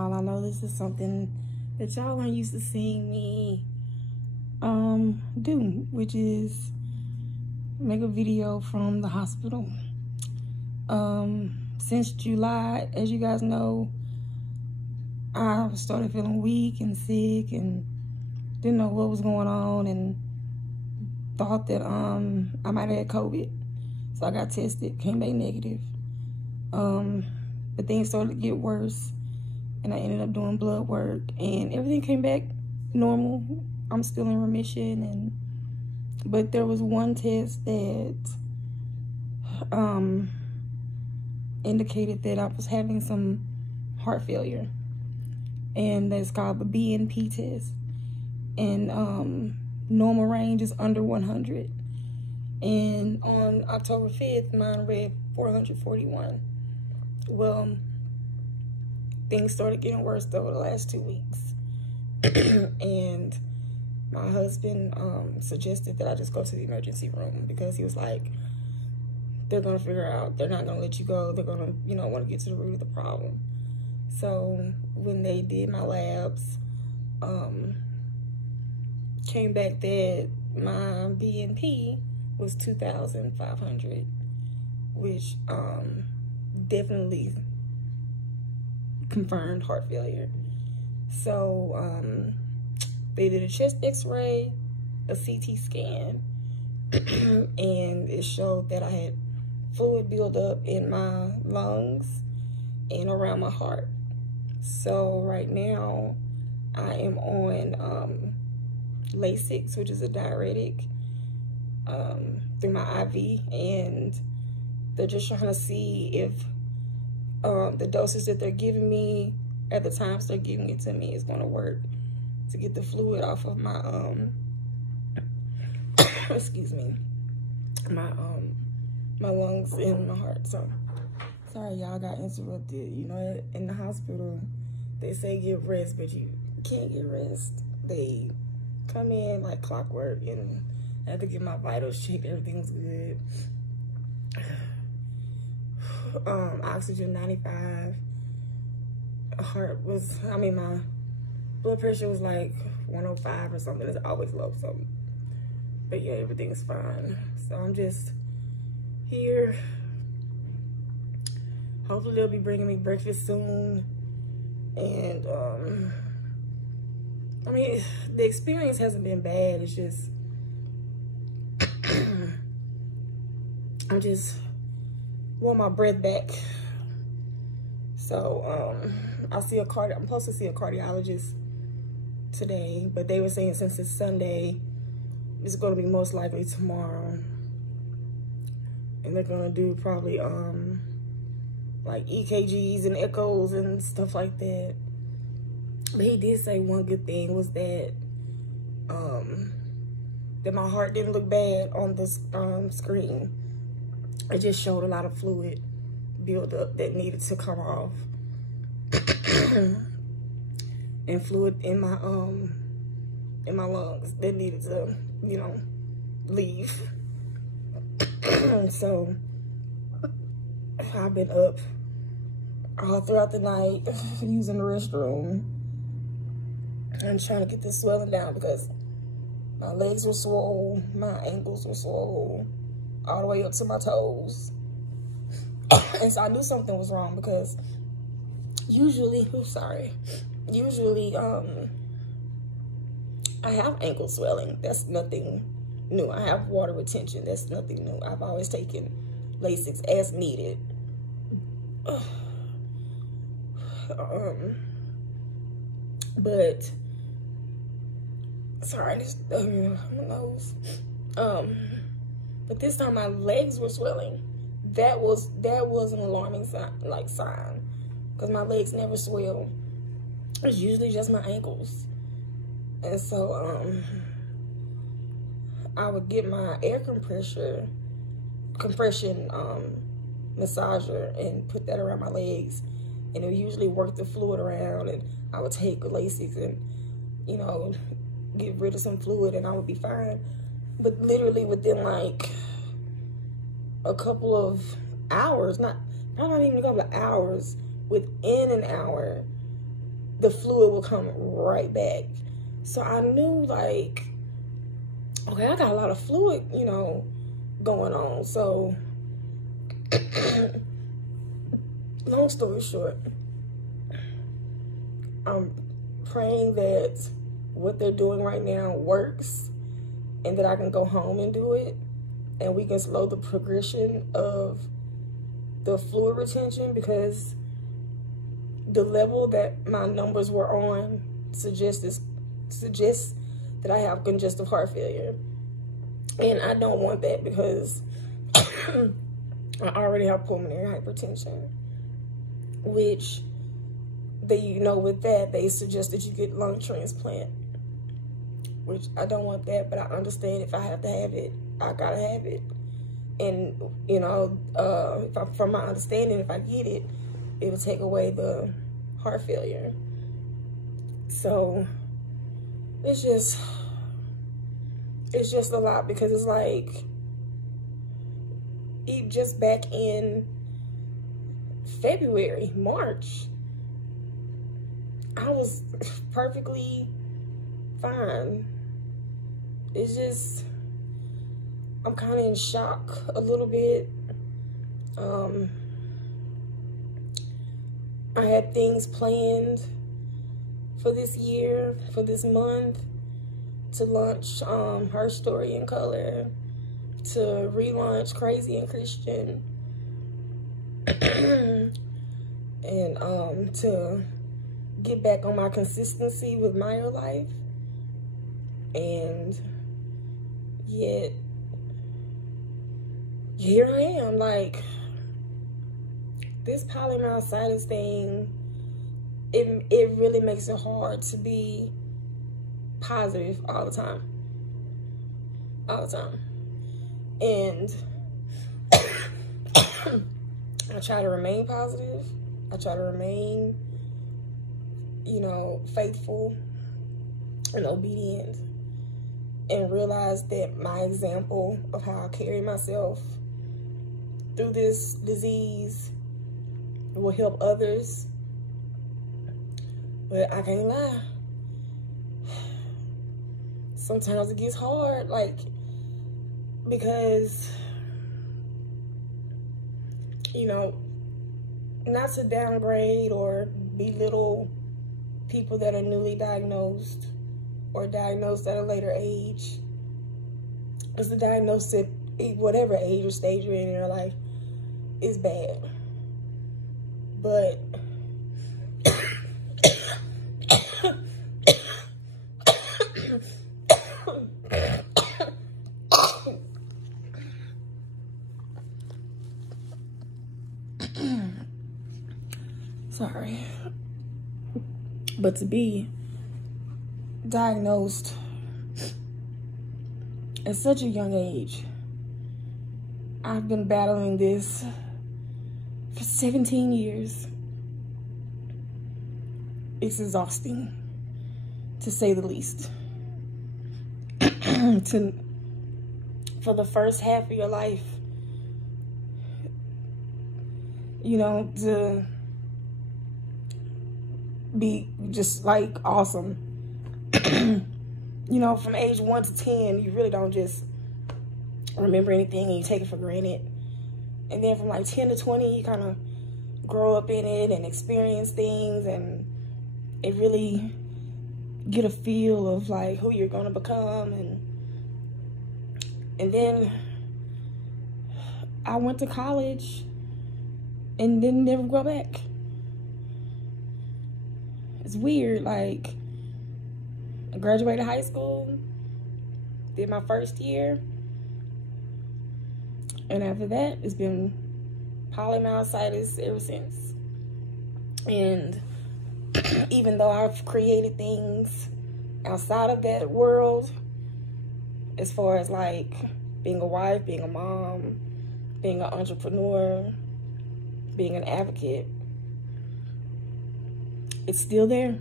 y'all. I know this is something that y'all aren't used to seeing me do, which is make a video from the hospital. Since July, as you guys know, I started feeling weak and sick and didn't know what was going on and thought that I might have had COVID. So I got tested, came back negative. But things started to get worse and I ended up doing blood work and everything came back normal. I'm still in remission, but there was one test that indicated that I was having some heart failure, and that's called the BNP test. And normal range is under 100. And on October 5th, mine read 441. Well, things started getting worse over the last 2 weeks. And my husband suggested that I just go to the emergency room because he was like, they're going to figure out, they're not going to let you go. They're going to, want to get to the root of the problem. So when they did my labs, came back that my BNP was 2,500, which definitely confirmed heart failure. So they did a chest x-ray, a CT scan, and it showed that I had fluid buildup in my lungs and around my heart. So right now I am on Lasix, which is a diuretic, through my IV, and they're just trying to see if the doses that they're giving me at the times they're giving it to me is going to work to get the fluid off of my excuse me, my lungs and my heart. So sorry y'all got interrupted. In the hospital they say get rest, but you can't get rest. They come in like clockwork, and I had to get my vitals checked. Everything's good. Oxygen 95. My blood pressure was like 105 or something. It's always low, so. But yeah, everything's fine. So I'm just here. Hopefully they'll be bringing me breakfast soon. And the experience hasn't been bad. It's just I just want my breath back. So I'm supposed to see a cardiologist today, but they were saying since it's Sunday, it's going to be most likely tomorrow, and they're going to do probably like EKGs and echoes and stuff like that. But he did say one good thing was that that my heart didn't look bad on the screen. It just showed a lot of fluid buildup that needed to come off, and fluid in my lungs that needed to, leave. So I've been up all throughout the night using the restroom and trying to get this swelling down because my legs were swollen, my ankles were swollen, all the way up to my toes. And so I knew something was wrong because usually I have ankle swelling. That's nothing new. I have water retention. That's nothing new. I've always taken Lasix as needed. But sorry, my nose. But this time my legs were swelling. That was an alarming sign, because my legs never swell. It's usually just my ankles. And so I would get my air compression massager and put that around my legs, and it would usually work the fluid around, and I would take Lasix and get rid of some fluid and I would be fine. But literally within like a couple of hours, not even a couple of hours, within an hour, the fluid will come right back. So I knew, like, okay, I got a lot of fluid, you know, going on. So, long story short, I'm praying that what they're doing right now works and that I can go home and do it, and we can slow the progression of the fluid retention, because the level that my numbers were on suggests that I have congestive heart failure. And I don't want that, because I already have pulmonary hypertension, which with that, they suggest that you get lung transplant, which I don't want that, but I understand if I have to have it, I gotta have it. And, from my understanding, if I get it, it will take away the heart failure. So it's just a lot, because it's like, just back in February, March, I was perfectly fine. It's just, I'm kind of in shock a little bit. I had things planned for this year, for this month, to launch Her Story in Color, to relaunch Crazy and Christian, and to get back on my consistency with Meyer Life. And yet here I am, like, this polymyositis thing, it really makes it hard to be positive all the time. And I try to remain positive. I try to remain, faithful and obedient, and realize that my example of how I carry myself through this disease will help others. But I can't lie, sometimes it gets hard, like, because, not to downgrade or belittle people that are newly diagnosed or diagnosed at a later age, because the diagnosis at whatever age or stage you're in your life is bad. But sorry. But to be diagnosed at such a young age, I've been battling this for 17 years. It's exhausting, to say the least. For the first half of your life, to be just like awesome. From age 1 to 10, you really don't just remember anything and you take it for granted. And then from like 10 to 20, you kind of grow up in it and experience things, and it really get a feel of like who you're gonna become. And then I went to college and didn't never go back. It's weird. Like, I graduated high school, did my first year, and after that, it's been polymyositis ever since. And even though I've created things outside of that world, as far as like being a wife, being a mom, being an entrepreneur, being an advocate, it's still there.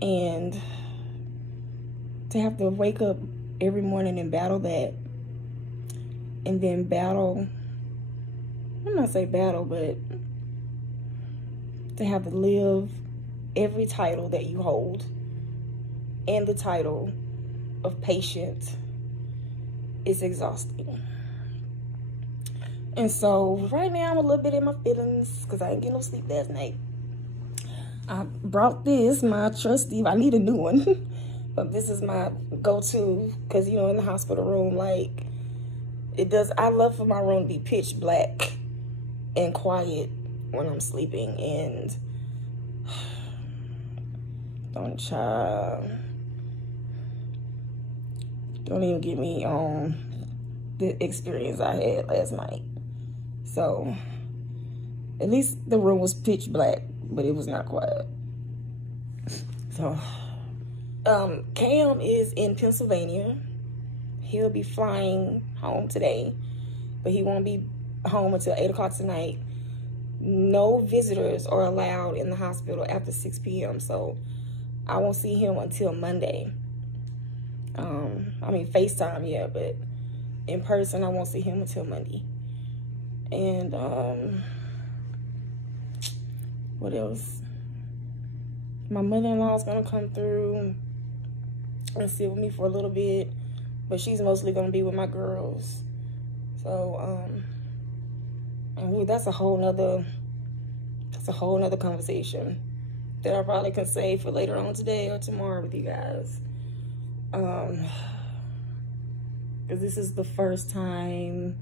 And to have to wake up every morning and battle that, and then battle, I'm not say battle, but to have to live every title that you hold, and the title of patient is exhausting. And so right now I'm a little bit in my feelings because I ain't getting no sleep last night. I brought this, my trusty, I need a new one, but this is my go-to because, you know, in the hospital room, like, I love for my room to be pitch black and quiet when I'm sleeping. And don't even get me on the experience I had last night. So at least the room was pitch black, but it was not quiet. So Cam is in Pennsylvania. He'll be flying home today, but he won't be home until 8 o'clock tonight. No visitors are allowed in the hospital after 6 p.m. So I won't see him until Monday. I mean, FaceTime, yeah, but in person, I won't see him until Monday. And what else? My mother-in-law is gonna come through and sit with me for a little bit, but she's mostly gonna be with my girls. So and that's a whole nother conversation that I probably can save for later on today or tomorrow with you guys. Because this is the first time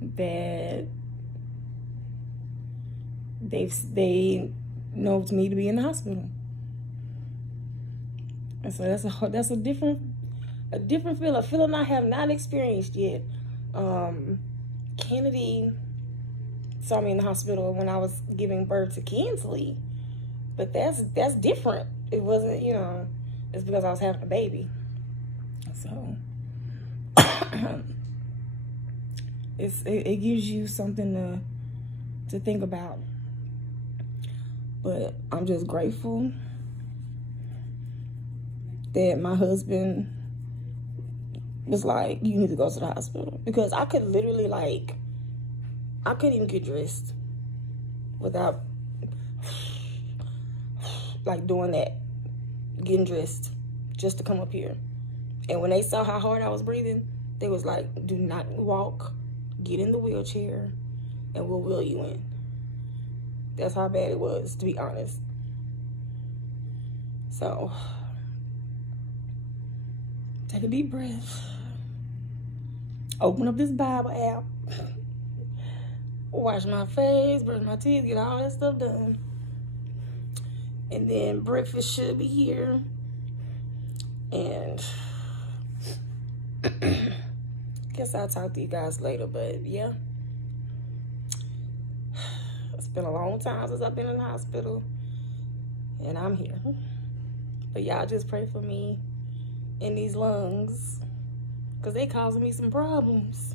that they know me to be in the hospital, and so that's a different feel, a feeling I have not experienced yet. Kennedy saw me in the hospital when I was giving birth to Kinsley, but that's different. It wasn't, you know, it's because I was having a baby. So it gives you something to think about. But I'm just grateful that my husband was like, you need to go to the hospital. Because I could literally, like, I couldn't even get dressed without, like, doing that. Getting dressed just to come up here. And when they saw how hard I was breathing, they was like, do not walk. Get in the wheelchair and we'll wheel you in. That's how bad it was, to be honest. So, take a deep breath. Open up this Bible app. Wash my face, brush my teeth, get all that stuff done. And then breakfast should be here. And guess I'll talk to you guys later, but yeah. It's been a long time since I've been in the hospital, and I'm here. But y'all just pray for me in these lungs, because they causing me some problems.